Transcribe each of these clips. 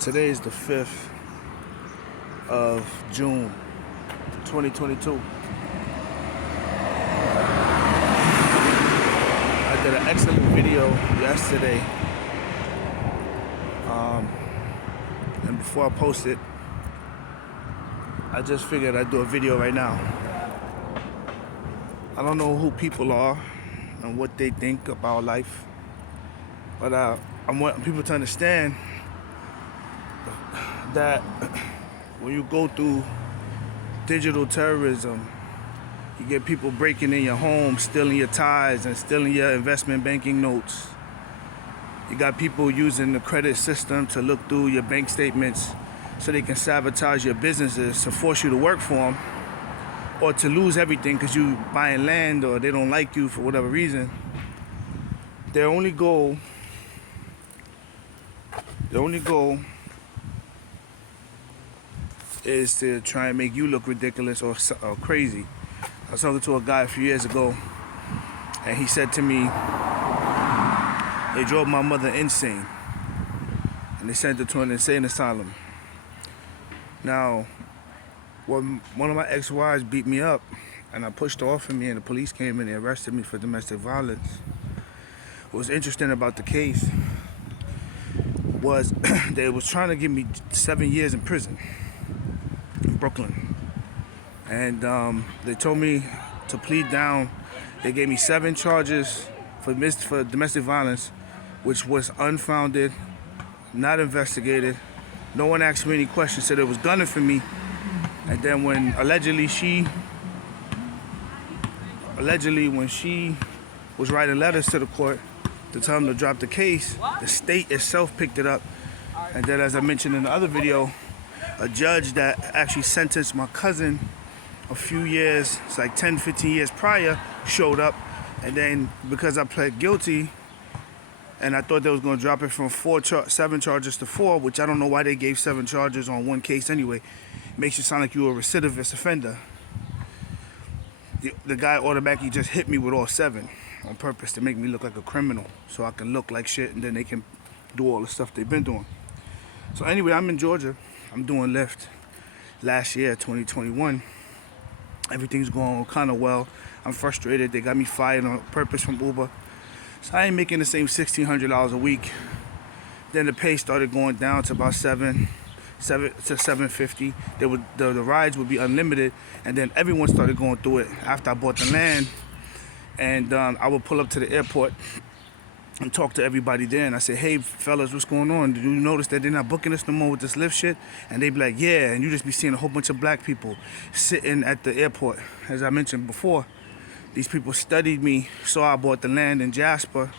Today is the 5th of June, 2022. I did an excellent video yesterday, and before I post it, I just figured I'd do a video right now. I don't know who people are and what they think about life, but I want people to understand that when you go through digital terrorism, you get people breaking in your home, stealing your ties and stealing your investment banking notes. You got people using the credit system to look through your bank statements so they can sabotage your businesses, to force you to work for them, or to lose everything because you buying land or they don't like you for whatever reason. Their only goal is to try and make you look ridiculous or crazy. I was talking to a guy a few years ago, and he said to me, they drove my mother insane, and they sent her to an insane asylum. Now, when one of my ex-wives beat me up, and I pushed her off of me, and the police came and they arrested me for domestic violence. What was interesting about the case was they was trying to give me 7 years in prison in Brooklyn, and they told me to plead down. They gave me 7 charges for domestic violence, which was unfounded, not investigated. No one asked me any questions, said it was gunning for me. And then when when she was writing letters to the court to tell them to drop the case, the state itself picked it up. And then, as I mentioned in the other video, a judge that actually sentenced my cousin a few years, it's like 10, 15 years prior, showed up. And then because I pled guilty, and I thought they was going to drop it from 7 charges to 4, which I don't know why they gave 7 charges on one case anyway. It makes you sound like you were a recidivist offender. The guy automatically just hit me with all 7 on purpose to make me look like a criminal, so I can look like shit, and then they can do all the stuff they've been doing. So anyway, I'm in Georgia. I'm doing Lyft. Last year, 2021, everything's going kind of well. I'm frustrated. They got me fired on purpose from Uber. So I ain't making the same $1,600 a week. Then the pay started going down to about $7 to $7.50. The rides would be unlimited, and then everyone started going through it after I bought the land. And I would pull up to the airport and talk to everybody there, and I say, hey fellas, what's going on? Did you notice that they're not booking us no more with this Lyft shit? And they be like, yeah. And you just be seeing a whole bunch of black people sitting at the airport. As I mentioned before, these people studied me, saw I bought the land in Jasper,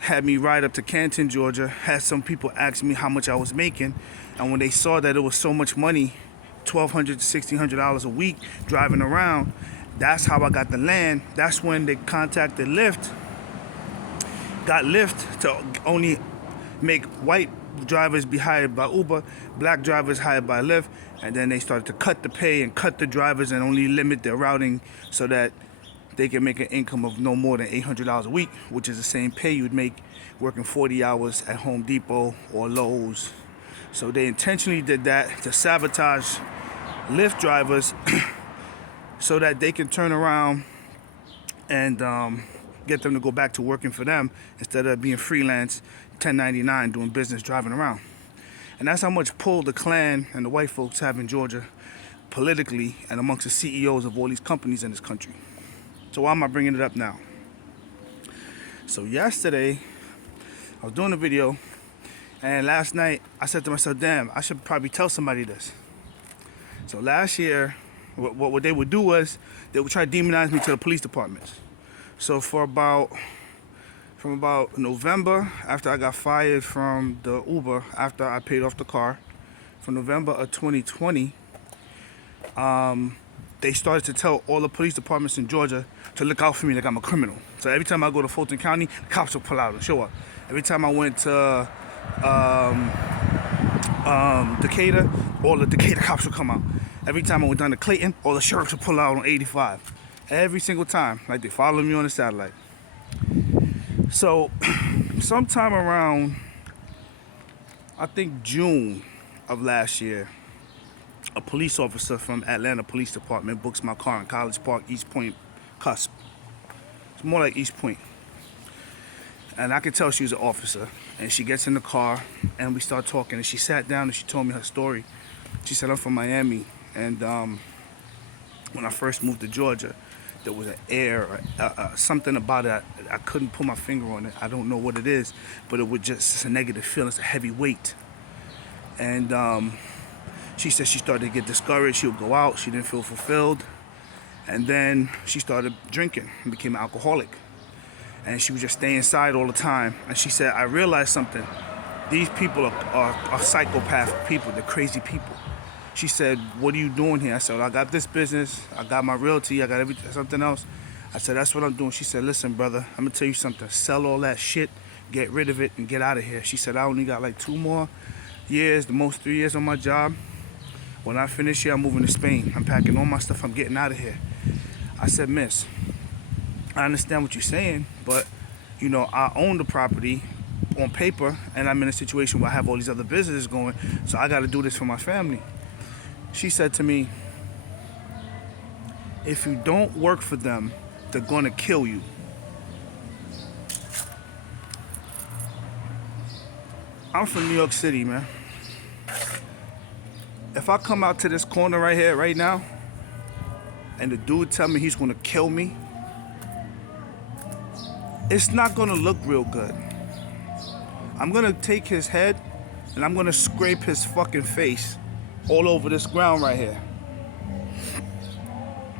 had me ride up to Canton, Georgia, had some people ask me how much I was making, and when they saw that it was so much money, $1,200 to $1,600 a week driving around, that's how I got the land. That's when they contacted Lyft, got Lyft to only make white drivers be hired by Uber, black drivers hired by Lyft, and then they started to cut the pay and cut the drivers and only limit their routing so that they can make an income of no more than $800 a week, which is the same pay you'd make working 40 hours at Home Depot or Lowe's. So they intentionally did that to sabotage Lyft drivers so that they can turn around and get them to go back to working for them instead of being freelance, 1099, doing business, driving around. And that's how much pull the Klan and the white folks have in Georgia politically and amongst the CEOs of all these companies in this country. So why am I bringing it up now? So yesterday, I was doing a video, and last night I said to myself, damn, I should probably tell somebody this. So last year, what they would do was they would try to demonize me to the police departments. So from about November, after I got fired from the Uber, after I paid off the car, from November of 2020, they started to tell all the police departments in Georgia to look out for me like I'm a criminal. So every time I go to Fulton County, the cops will pull out and show up. Every time I went to Decatur, all the Decatur cops will come out. Every time I went down to Clayton, all the sheriffs will pull out on 85. Every single time, like they follow me on the satellite. So sometime around I think June of last year, a police officer from Atlanta Police Department books my car in College Park, East Point cusp. It's more like East Point. And I could tell she was an officer. And she gets in the car and we start talking. And she sat down and she told me her story. She said, I'm from Miami. And when I first moved to Georgia, there was an air, something about it. I couldn't put my finger on it. I don't know what it is, but it was just a negative feeling. It's a heavy weight. And she said she started to get discouraged. She would go out. She didn't feel fulfilled. And then she started drinking and became an alcoholic. And she would just stay inside all the time. And she said, I realized something. These people are psychopath people. They're crazy people. She said, what are you doing here? I said, well, I got this business. I got my realty. I got something else. I said, that's what I'm doing. She said, listen, brother, I'm going to tell you something. Sell all that shit, get rid of it, and get out of here. She said, I only got like 2 more years, the most 3 years on my job. When I finish here, I'm moving to Spain. I'm packing all my stuff. I'm getting out of here. I said, miss, I understand what you're saying, but, you know, I own the property on paper, and I'm in a situation where I have all these other businesses going, so I got to do this for my family. She said to me, if you don't work for them, they're going to kill you. I'm from New York City, man. If I come out to this corner right here, right now, and the dude tell me he's going to kill me, it's not going to look real good. I'm going to take his head and I'm going to scrape his fucking face all over this ground right here.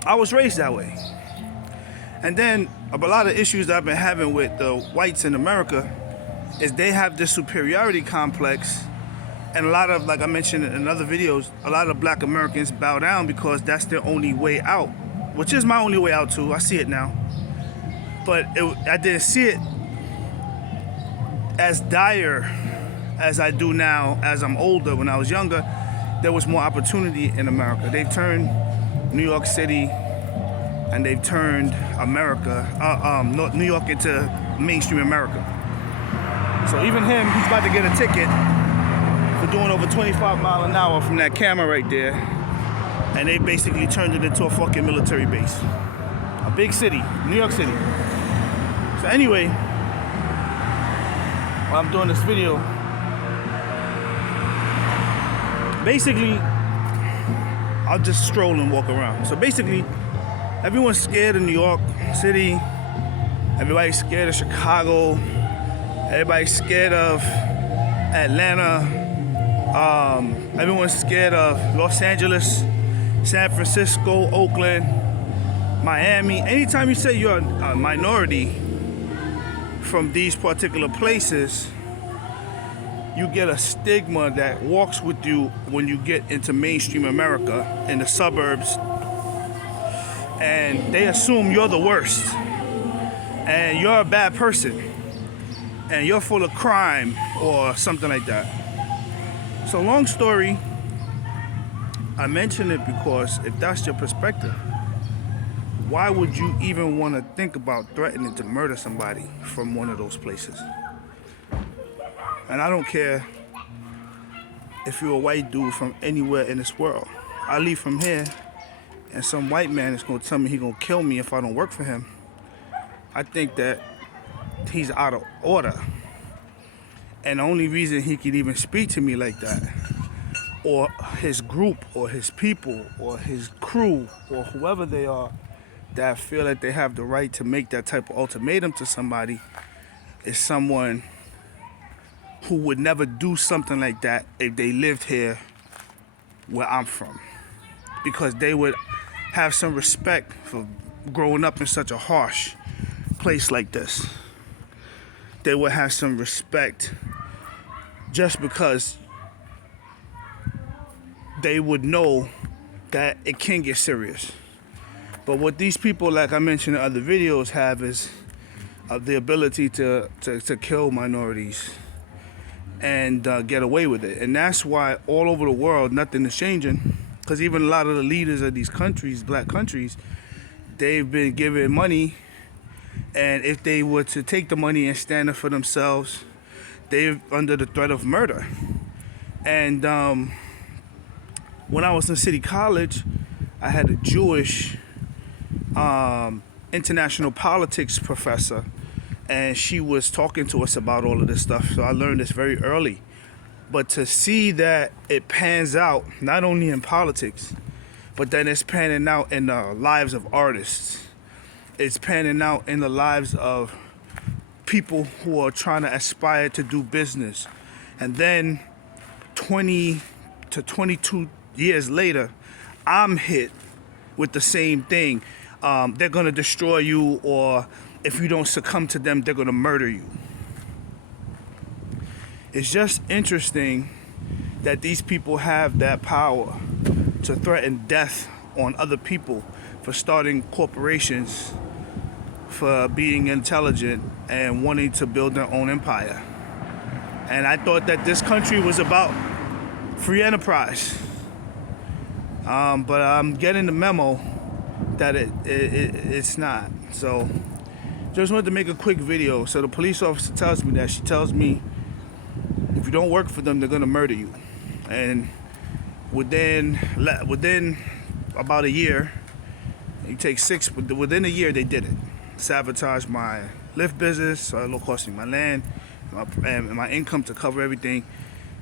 I was raised that way. And then a lot of issues that I've been having with the whites in America is they have this superiority complex. And a lot of, like I mentioned in other videos, a lot of black Americans bow down because that's their only way out, which is my only way out too. I see it now. But I didn't see it as dire as I do now as I'm older. When I was younger, there was more opportunity in America. They've turned New York City and they've turned New York into mainstream America. So even him, he's about to get a ticket for doing over 25 miles an hour from that camera right there. And they basically turned it into a fucking military base. A big city, New York City. So anyway, while I'm doing this video, basically, I'll just stroll and walk around. So basically, everyone's scared of New York City. Everybody's scared of Chicago. Everybody's scared of Atlanta. Everyone's scared of Los Angeles, San Francisco, Oakland, Miami. Anytime you say you're a minority from these particular places, you get a stigma that walks with you when you get into mainstream America in the suburbs, and they assume you're the worst and you're a bad person and you're full of crime or something like that. So long story, I mention it because if that's your perspective, why would you even want to think about threatening to murder somebody from one of those places? And I don't care if you're a white dude from anywhere in this world. I leave from here and some white man is going to tell me he's going to kill me if I don't work for him. I think that he's out of order. And the only reason he could even speak to me like that, or his group, or his people, or his crew, or whoever they are, that feel that they have the right to make that type of ultimatum to somebody, is someone who would never do something like that if they lived here where I'm from. Because they would have some respect for growing up in such a harsh place like this. They would have some respect just because they would know that it can get serious. But what these people, like I mentioned in other videos, have is the ability to kill minorities and get away with it. And that's why all over the world, nothing is changing. Because even a lot of the leaders of these countries, black countries, they've been given money. And if they were to take the money and stand up for themselves, they're under the threat of murder. And when I was in City College, I had a Jewish international politics professor, and she was talking to us about all of this stuff. So I learned this very early. But to see that it pans out, not only in politics, but then it's panning out in the lives of artists. It's panning out in the lives of people who are trying to aspire to do business. And then 20 to 22 years later, I'm hit with the same thing. They're gonna destroy you, or if you don't succumb to them, they're gonna murder you. It's just interesting that these people have that power to threaten death on other people for starting corporations, for being intelligent and wanting to build their own empire. And I thought that this country was about free enterprise. But I'm getting the memo that it's not. So just wanted to make a quick video. So the police officer tells me that. She tells me, if you don't work for them, they're gonna murder you. And within about a year, you take six, within a year they did it. Sabotaged my Lyft business, so it cost me my land and my income to cover everything.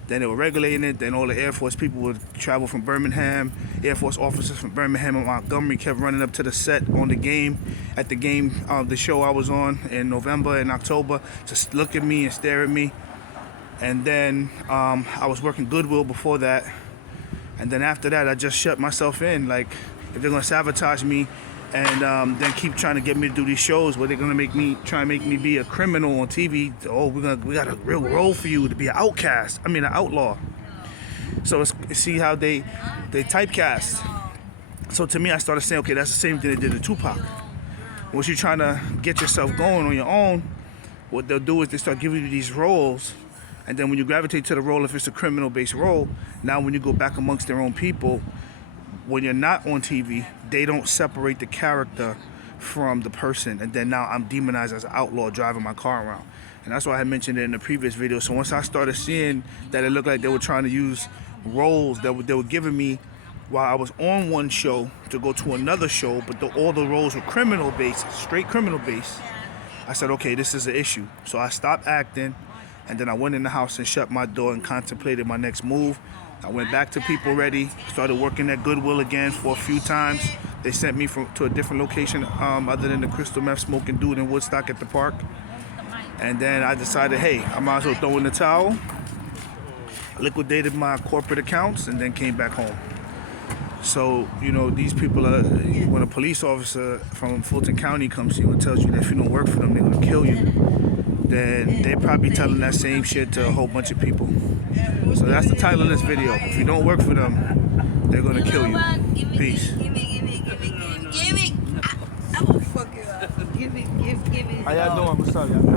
Then they were regulating it. Then all the Air Force people would travel from Birmingham. Air Force officers from Birmingham and Montgomery kept running up to the set on the game, at the game, the show I was on in November and October, just look at me and stare at me. And then I was working Goodwill before that. And then after that, I just shut myself in. Like, if they're gonna sabotage me and then keep trying to get me to do these shows where they're gonna try and make me be a criminal on TV. Oh, we got a real role for you to be an outcast. I mean, an outlaw. So see how they typecast. So to me, I started saying, okay, that's the same thing they did to Tupac. Once you're trying to get yourself going on your own, what they'll do is they start giving you these roles. And then when you gravitate to the role, if it's a criminal-based role, now when you go back amongst their own people, when you're not on TV, they don't separate the character from the person. And then now I'm demonized as an outlaw driving my car around. And that's why I had mentioned it in the previous video. So once I started seeing that it looked like they were trying to use roles that they were giving me while I was on one show to go to another show, but all the roles were criminal-based, straight criminal-based, I said, okay, this is an issue. So I stopped acting. And then I went in the house and shut my door and contemplated my next move. I went back to People Ready, started working at Goodwill again for a few times. They sent me to a different location other than the crystal meth smoking dude in Woodstock at the park. And then I decided, hey, I might as well throw in the towel. I liquidated my corporate accounts and then came back home. So, you know, these people are, when a police officer from Fulton County comes to you and tells you that if you don't work for them, they're gonna kill you, then they're probably telling that same shit to a whole bunch of people. So that's the title of this video. If you don't work for them, they're gonna kill you. Peace. Give me. I will fuck you up. Give me. How y'all doing? What's up, y'all?